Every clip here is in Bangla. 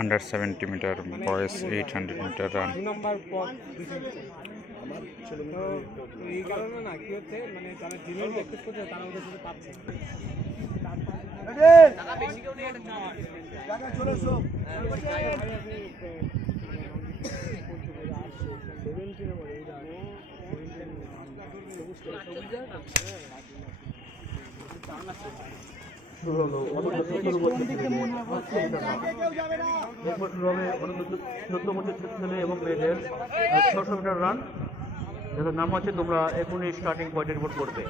আন্ডার 70 মিটার বয়েস 800 মিটার রান। তো এই কারণে না কি হচ্ছে, মানে যারা জিনিস প্র্যাকটিস করছে তারা ওদের সাথে পাচ্ছে এবং মেয়েদের 600 মিটার রান, যাদের নাম আছে তোমরা এখনই স্টার্টিং পয়েন্টে রিপোর্ট করবে।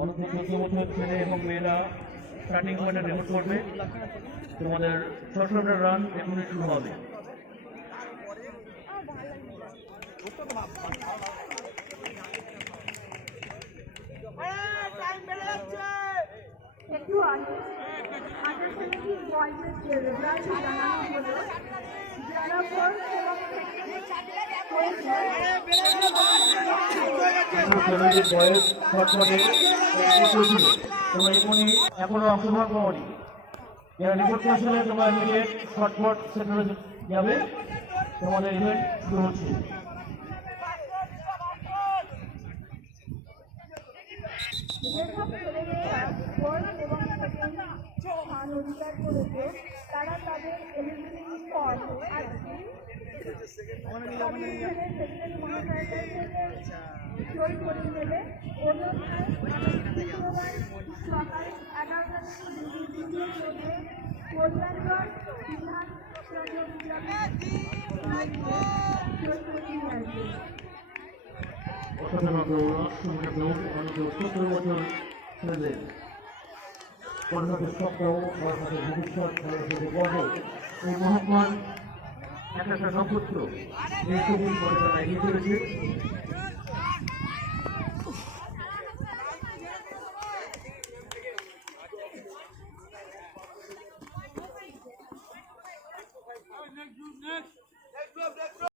অনূর্ধ্ব 14 বছর ছেলে এবং মেয়েরা স্টার্টিং পয়েন্টে রিপোর্ট করবে। তোমাদের 600 মিটার রান এখনই শুরু হবে। একটু আন্ডারস্ট্যান্ডিং বয়েজের যে রেজাল্ট জানানো হলো, যারা ফার্স্ট এবং এখনো অংশগ্রহণ করনি, যারা রিপোর্ট করেছিলে তোমরা ইমিডিয়েট শর্টপট সেন্টারে যাবে। তোমাদের ইভেন্ট শুরু হচ্ছে। যেসব ছেলেমেয়েরা ফার্স্ট এবং সেকেন্ড স্থান অধিকার করেছে তারা তাদের এলিজিবিলিটি ফর্ম আজকে প্রেসিডেন্ট মহাশয়ের থেকে সই করে নেবে। অন্যথায় শুক্রবার সকাল 11টা থেকে দ্বিতীয় রোডে কল্যাণগড় বিধান সই করে নিয়ে আসবে। এই মহাত্মার একটা নক্ষত্র এগিয়ে চলেছে।